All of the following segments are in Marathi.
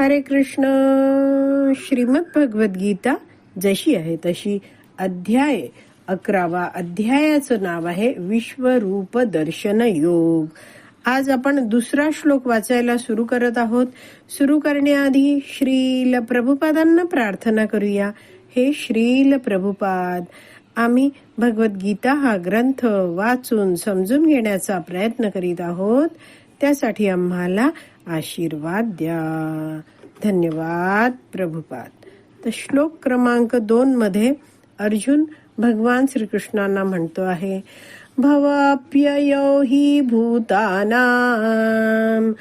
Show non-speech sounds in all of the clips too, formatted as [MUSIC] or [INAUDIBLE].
हरे कृष्ण। श्रीमद भगवद गीता जशी आहे तशी अध्याय अकरावा अध्यायाचं नाव आहे विश्वरूप दर्शन योग. आज आपण दुसरा श्लोक वाचायला सुरू करत आहोत. सुरू करण्याआधी श्रील प्रभुपादांना प्रार्थना करूया. हे श्रील प्रभुपाद आम्ही भगवद्गीता हा ग्रंथ वाचून समजून घेण्याचा प्रयत्न करीत आहोत. त्यासाठी आम्हाला आशीर्वाद द्या. धन्यवाद प्रभुपाद. तर श्लोक क्रमांक दोन मध्ये अर्जुन भगवान श्रीकृष्णांना म्हणतो आहे भवाप्ययो हि भूतानां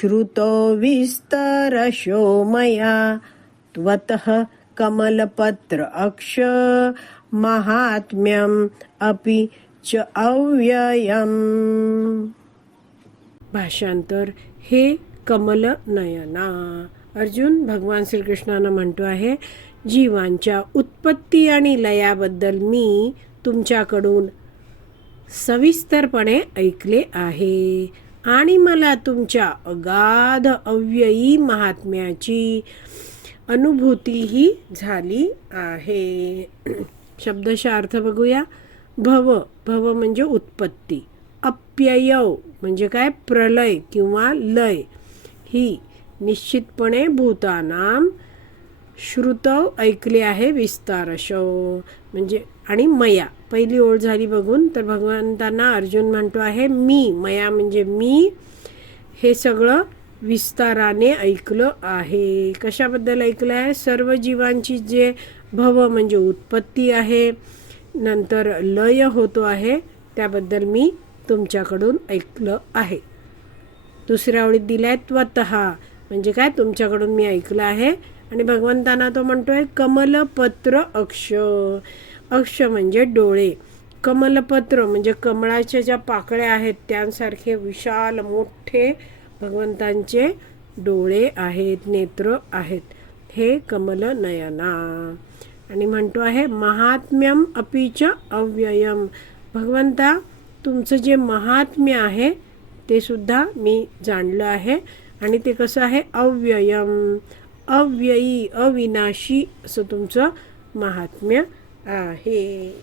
श्रुतो विस्तरशो मया त्वतः कमलपत्र अक्ष महात्म्यम अपि च अव्ययम्। भाषांतर हे कमल नयना अर्जुन भगवान श्रीकृष्णानं म्हणतो आहे जीवांच्या उत्पत्ती आणि लयाबद्दल मी तुमच्याकडून सविस्तरपणे ऐकले आहे. आणि मला तुमच्या अगाध अव्ययी महात्म्याची अनुभूतीही झाली आहे. [CLEARS THROAT] शब्दशः अर्थ बघूया. भव. भव म्हणजे उत्पत्ती. अप्ययव म्हणजे काय? प्रलय किंवा लय. ही निश्चितपणे भूतानाम श्रुतव ऐकले आहे विस्तारशव म्हणजे आणि मया. पहिली ओळ झाली बघून तर भगवंतांना अर्जुन म्हणतो आहे मी. मया म्हणजे मी. हे सगळं विस्ताराने ऐकलं आहे. कशाबद्दल ऐकलं आहे? सर्व जीवांची जे भव म्हणजे उत्पत्ती आहे नंतर लय होतो आहे त्याबद्दल मी तुमच्याकडून ऐकलं आहे. दुसऱ्या ओळीत दिलाय म्हणजे काय? तुमच्याकडून मी ऐकलं आहे. आणि भगवंतांना तो म्हणतोय कमलपत्र अक्ष. अक्ष म्हणजे डोळे. कमलपत्र म्हणजे कमळाच्या ज्या पाकळ्या आहेत त्यांसारखे विशाल मोठे भगवंतांचे डोळे आहेत नेत्र आहेत. हे कमल नयना आणि म्हणतो आहे महात्म्यम अपिच अव्ययम. भगवंता तुमचं जे महात्म्य आहे ते सुद्धा मी जाणलं आहे. आणि ते कसं आहे? अव्ययम. अव्ययी अविनाशी असं तुमचं महात्म्य आहे.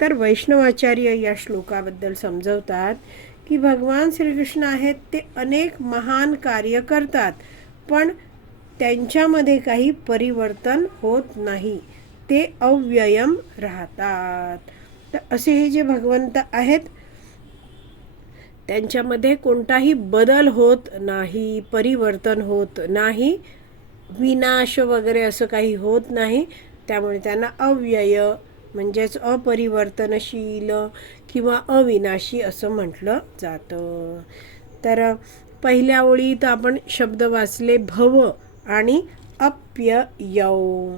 तर वैष्णवाचार्य या श्लोकाबद्दल समजवतात की भगवान श्रीकृष्ण आहेत ते अनेक महान कार्य करतात पण त्यांच्यामध्ये काही परिवर्तन होत नाही. ते अव्ययम राहतात. तर असे हे जे भगवंत आहेत त्यांच्यामध्ये कोणताही बदल होत नाही परिवर्तन होत नाही विनाश वगैरे असं काही होत नाही. त्यामुळे त्यांना अव्यय म्हणजेच अपरिवर्तनशील किंवा अविनाशी असं म्हटलं जातं. तर पहिल्या ओळीत आपण शब्द वाचले भव आणि अप्ययव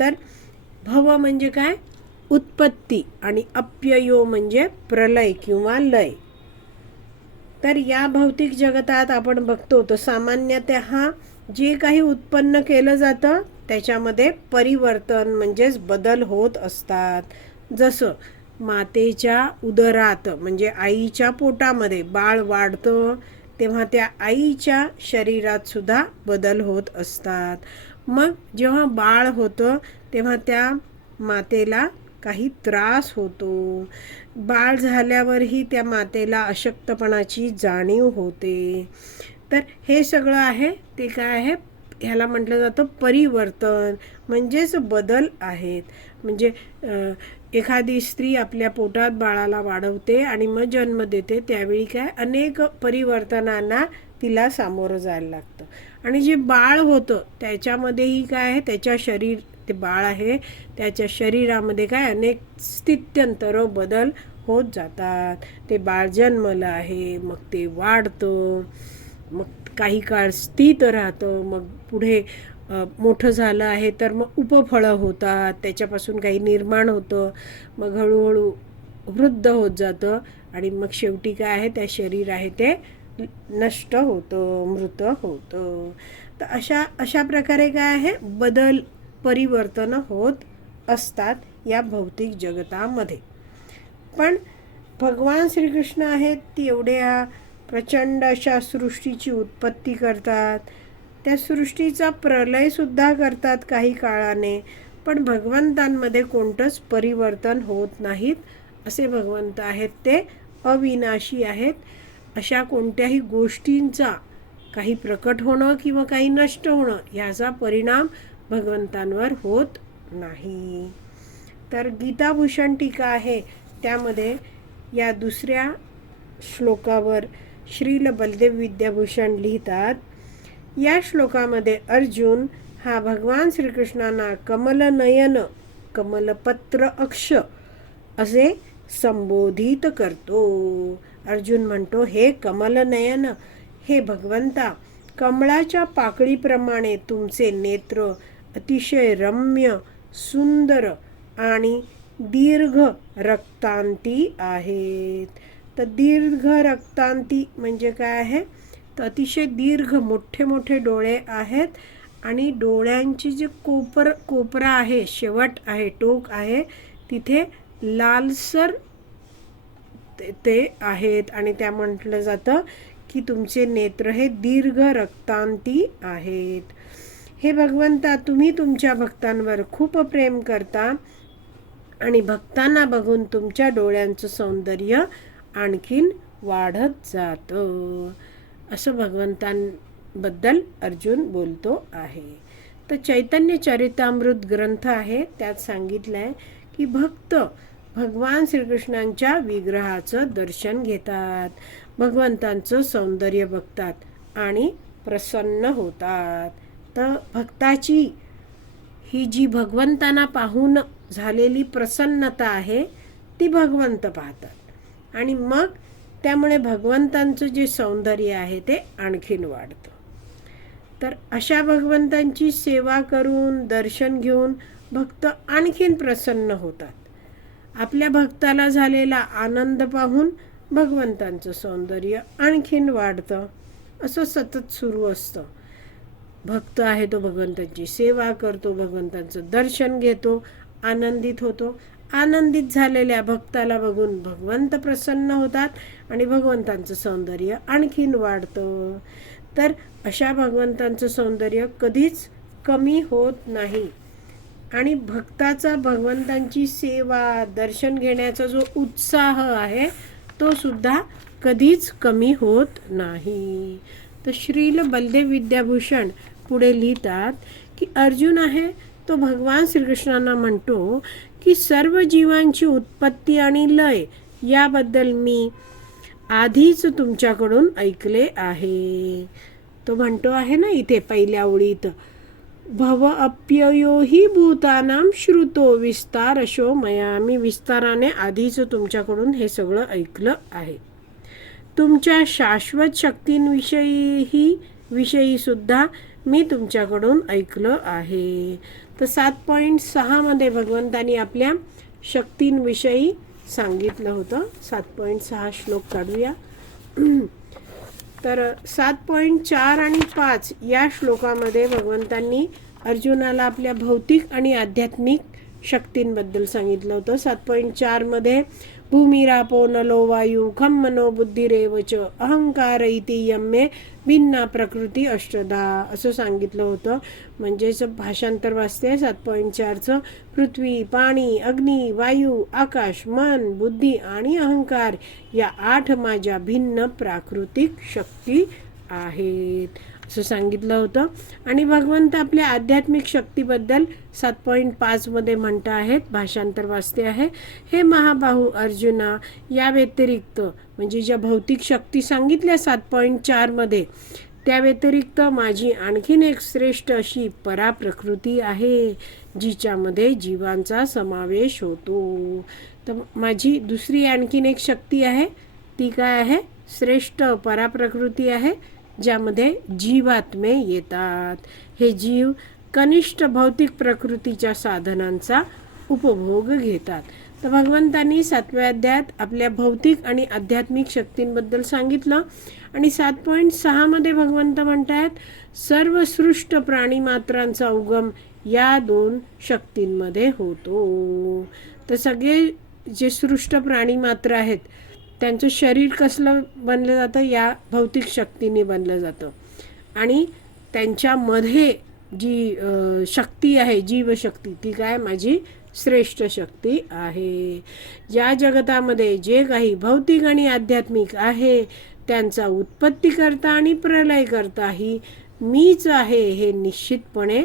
तर भव म्हणजे काय? उत्पत्ती आणि अप्ययो म्हणजे प्रलय किंवा लय. तर या भौतिक जगतात आपण बघतो तर सामान्यतः जे काही उत्पन्न केलं जातं त्याच्यामध्ये परिवर्तन म्हणजेच बदल होत असतात. जसं मातेच्या उदरात म्हणजे आईच्या पोटामध्ये बाळ वाढतं तेव्हा त्या आईच्या शरीरात सुद्धा बदल होत असतात. मग जेव्हा बाळ होतं तेव्हा त्या मातेला काही त्रास होतो. बाळ झाल्यावरही त्या मातेला अशक्तपणाची जाणीव होते. तर हे सगळं आहे ते काय आहे? ह्याला म्हटलं जातं परिवर्तन म्हणजेच बदल आहेत. म्हणजे एखादी स्त्री आपल्या पोटात बाळाला वाढवते आणि मग जन्म देते त्यावेळी काय? अनेक परिवर्तनांना तिला सामोरं जायला लागतं. आणि जे बाळ होतं त्याच्यामध्येही काय आहे? त्याच्या शरीर ते बाळ आहे त्याच्या शरीरामध्ये काय अनेक स्थित्यंतर बदल होत जातात. ते बाळ जन्मलं आहे मग ते वाढतं मग काही काळ स्थित राहतं मग पुढे मोठं झालं आहे तर मग उपफळं होतात त्याच्यापासून काही निर्माण होतं मग हळूहळू वृद्ध होत जातं आणि मग शेवटी काय आहे त्या शरीर आहे ते नष्ट होतं मृत होतं. तर अशा अशा प्रकारे काय आहे बदल परिवर्तन होत असतात या भौतिक जगतामध्ये. पण भगवान श्रीकृष्ण आहेत ती एवढ्या प्रचंड अशा सृष्टीची उत्पत्ती करतात. त्या सृष्टीचा प्रलयसुद्धा करतात काही काळाने पण भगवंतांमध्ये कोणतंच परिवर्तन होत नाहीत असे भगवंत आहेत ते. अविनाशी आहेत. अशा कोणत्याही गोष्टींचा काही प्रकट होणं किंवा काही नष्ट होणं ह्याचा परिणाम भगवंतांवर होत नाही. तर गीताभूषण टीका आहे. त्यामध्ये या दुसऱ्या श्लोकावर श्रील बलदेव विद्याभूषण लिहितात. या श्लोकामध्ये अर्जुन हा भगवान श्रीकृष्णांना कमलनयन कमलपत्र अक्ष असे संबोधित करतो. अर्जुन म्हणतो हे कमलनयन हे भगवंता कमळाच्या पाकळीप्रमाणे तुमचे नेत्र अतिशय रम्य सुंदर आणि दीर्घ रक्तांती आहेत. तर दीर्घ रक्तांती म्हणजे काय आहे? तर अतिशय दीर्घ मोठे मोठे डोळे आहेत आणि डोळ्यांची जे कोपर कोपरा आहे शेवट आहे टोक आहे तिथे लालसर ते- ते आहेत. आणि त्या म्हटलं जातं की तुमचे नेत्र हे दीर्घ रक्तांती आहेत. हे भगवंता तुम्ही तुमच्या भक्तांवर खूप प्रेम करता आणि भक्तांना बघून तुमच्या डोळ्यांचं सौंदर्य आणखीन वाढत जातं. असं भगवंतांबद्दल अर्जुन बोलतो आहे. तर चैतन्य चरितामृत ग्रंथ आहे त्यात सांगितलं आहे की भक्त भगवान श्रीकृष्णांच्या विग्रहाचं दर्शन घेतात भगवंतांचं सौंदर्य बघतात आणि प्रसन्न होतात. तर भक्ताची ही जी भगवंतांना पाहून झालेली प्रसन्नता आहे ती भगवंत पाहतात. आणि मग त्यामुळे भगवंतांचं जे सौंदर्य आहे ते आणखीन वाढतं. तर अशा भगवंतांची सेवा करून दर्शन घेऊन भक्त आणखीन प्रसन्न होतात. आपल्या भक्ताला झालेला आनंद पाहून भगवंतांचं सौंदर्य आणखीन वाढतं. असं सतत सुरू असतं. भक्त आहे तो भगवंतांची सेवा करतो भगवंतांचं दर्शन घेतो आनंदित होतो. आनंदित झालेल्या भक्ताला बघून भगवंत प्रसन्न होतात आणि भगवंतांचं सौंदर्य आणखीन वाढतं. तर अशा भगवंतांचं सौंदर्य कधीच कमी होत नाही. आणि भक्ताचा भगवंतांची सेवा दर्शन घेण्याचा जो उत्साह आहे तो सुद्धा कधीच कमी होत नाही. तर श्रील बलदेव विद्याभूषण पुढे लिहितात की अर्जुन आहे तो भगवान श्रीकृष्णांना म्हणतो की सर्व जीवांची उत्पत्ती आणि लय याबद्दल मी आधीच तुमच्याकडून ऐकले आहे. तो म्हणतो आहे ना इथे पहिल्या ओळीत भव अप्ययो ही भूतानाम श्रुतो विस्तारशो मया. मी विस्ताराने आधीच तुमच्याकडून हे सगळं ऐकलं आहे. तुमच्या शाश्वत शक्तींविषयीही विषयी सुद्धा मी तुमच्याकडून ऐकलं आहे. तर सात पॉईंट सहामध्ये भगवंतानी आपल्या शक्तींविषयी सांगितलं होतं. सात पॉईंट सहा श्लोक काढूया. [CLEARS THROAT] तर सात पॉईंट चार आणि पाच या श्लोकामध्ये भगवंतांनी अर्जुनाला आपल्या भौतिक आणि आध्यात्मिक शक्तींबद्दल सांगितलं होतं. सात पॉईंट चारमध्ये भूमिरापो नलो वायू खम मनो बुद्धिरेवच अहंकार इति यम्मे भिन्ना प्रकृती अष्टदा असं सांगितलं होतं. म्हणजेच भाषांतर वाचते सात पॉईंट चारचं पृथ्वी पाणी अग्नी वायू आकाश मन बुद्धी आणि अहंकार या आठ माझ्या भिन्न प्राकृतिक शक्ती आहेत असं सांगितलं होतं. आणि भगवंत आपल्या आध्यात्मिक शक्तीबद्दल सात पॉईंट पाचमध्ये म्हणत आहेत भाषांतर वाचते आहे. हे महाबाहू अर्जुना या व्यतिरिक्त म्हणजे ज्या भौतिक शक्ती सांगितल्या सात पॉईंट चारमध्ये त्या व्यतिरिक्त माझी आणखीन एक श्रेष्ठ अशी पराप्रकृती आहे जिच्यामध्ये जीवांचा समावेश होतो. तर माझी दुसरी आणखीन एक शक्ती आहे ती काय आहे? श्रेष्ठ पराप्रकृती आहे. ज्यामध्ये जीवात्मे येतात. हे जीव कनिष्ठ भौतिक प्रकृतीच्या साधनांचा उपभोग घेतात. तर भगवंतांनी सातव्या अध्यायात आपल्या भौतिक आणि आध्यात्मिक शक्तींबद्दल सांगितलं आणि सात पॉईंट सहामध्ये भगवंत म्हणतात आहेत सर्व सृष्ट प्राणीमात्रांचा उगम या दोन शक्तींमध्ये होतो. तर सगळे जे सृष्ट प्राणी मात्र आहेत त्यांचं शरीर कसलं बनलं जातं या भौतिक शक्तीने बनलं जातं. आणि त्यांच्यामध्ये जी शक्ती आहे जीवशक्ती ती काय? माझी श्रेष्ठ शक्ती आहे. ज्या जगतामध्ये जे काही भौतिक आणि आध्यात्मिक आहे त्यांचा उत्पत्ती करता आणि प्रलय करता ही मीच आहे हे निश्चितपणे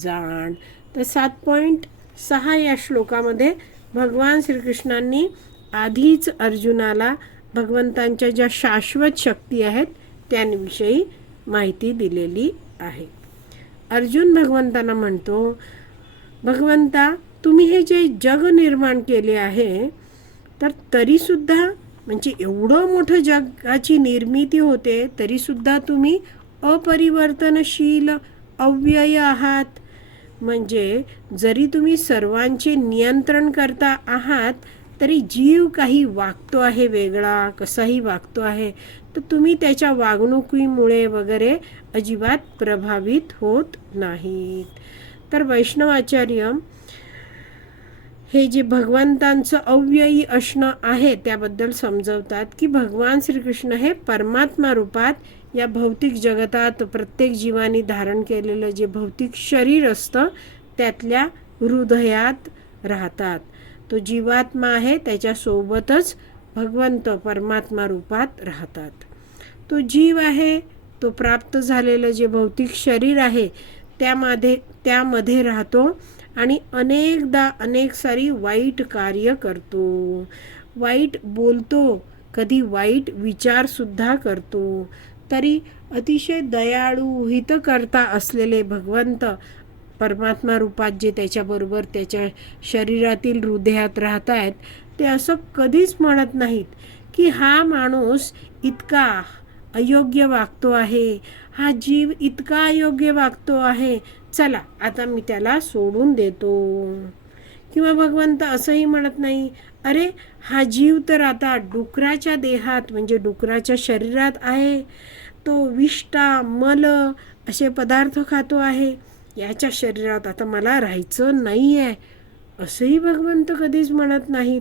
जाण. तर सात पॉईंट सहा या श्लोकामध्ये भगवान श्रीकृष्णांनी आधीच अर्जुनाला भगवंतांच्या ज्या शाश्वत शक्ती आहेत त्यांविषयी माहिती दिलेली आहे. अर्जुन भगवंतांना म्हणतो भगवंता तुम्ही हे जे जग निर्माण केले आहे तर तरीसुद्धा म्हणजे एवढं मोठं जगाची निर्मिती होते तरीसुद्धा तुम्ही अपरिवर्तनशील अव्यय आहात. म्हणजे जरी तुम्ही सर्वांचे नियंत्रण करता आहात तरी जीव काही वागतो आहे वेगळा कसाही वागतो आहे तर तुम्ही त्याच्या वागणुकीमुळे वगैरे अजिबात प्रभावित होत नाहीत. तर वैष्णवाचार्य हे जे भगवंतांचं अव्ययी असणं आहे त्याबद्दल समजवतात की भगवान श्रीकृष्ण हे परमात्मा रूपात या भौतिक जगतात प्रत्येक जीवाने धारण केलेलं जे भौतिक शरीर असतं त्यातल्या हृदयात राहतात. तो जीवात्मा आहे त्याच्यासोबतच भगवंत परमात्मा रूपात राहतात. तो जीव आहे तो प्राप्त झालेलं जे भौतिक शरीर आहे त्यामध्ये त्यामध्ये राहतो आणि अनेकदा अनेक सारी वाईट कार्य करतो. वाईट बोलतो कधी वाईट विचारसुद्धा करतो. तरी अतिशय दयाळू हितकर्ता असलेले भगवंत परमात्मा रूपात जे त्याच्याबरोबर त्याच्या शरीरातील हृदयात राहत आहेत ते असं कधीच म्हणत नाहीत की हा माणूस इतका अयोग्य वागतो आहे हा जीव इतका अयोग्य वागतो आहे. चला आता मी त्याला सोडून देतो. किंवा भगवंत असंही म्हणत नाही अरे हा जीव तर आता डुकराच्या देहात म्हणजे डुकराच्या शरीरात आहे. तो विष्टा मल असे पदार्थ खातो आहे. याच्या शरीरात आता मला राहायचं नाही आहे असंही भगवंत कधीच म्हणत नाहीत.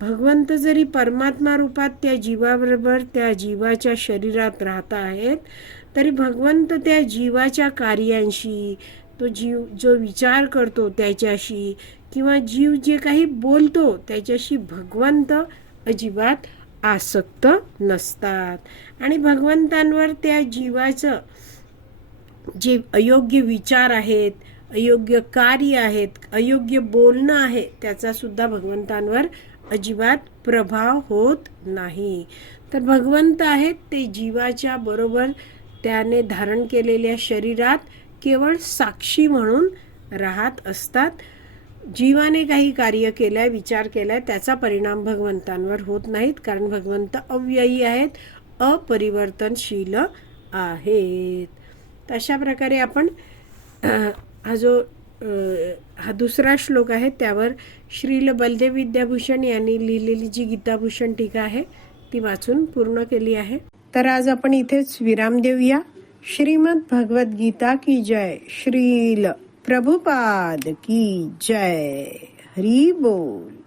भगवंत जरी परमात्मा रूपात त्या जीवाबरोबर त्या जीवाच्या शरीरात राहत आहेत तरी भगवंत त्या जीवाच्या कार्यांशी तो जीव जो विचार करतो त्याच्याशी किंवा जीव जे काही बोलतो त्याच्याशी भगवंत अजिबात आसक्त नसतात. आणि भगवंतांवर त्या जीवाचं जे अयोग्य विचार आहेत अयोग्य कार्य आहेत अयोग्य बोलणं आहे त्याचासुद्धा भगवंतांवर अजिबात प्रभाव होत नाही. तर भगवंत आहेत ते जीवाच्या बरोबर त्याने धारण केलेल्या शरीरात केवळ साक्षी म्हणून राहत असतात. जीवाने काही कार्य केलंय विचार केलाय त्याचा परिणाम भगवंतांवर होत नाहीत कारण भगवंत अव्ययी आहेत अपरिवर्तनशील आहेत. तर अशा प्रकारे आपण हा जो हा दुसरा श्लोक आहे त्यावर श्रील बलदेव विद्याभूषण यांनी लिहिलेली जी गीताभूषण टीका आहे ती वाचून पूर्ण केली आहे. तर आज आपण इथेच विराम देऊया. श्रीमद भगवत गीता की जय. श्रील प्रभुपाद की जय. हरी बोल.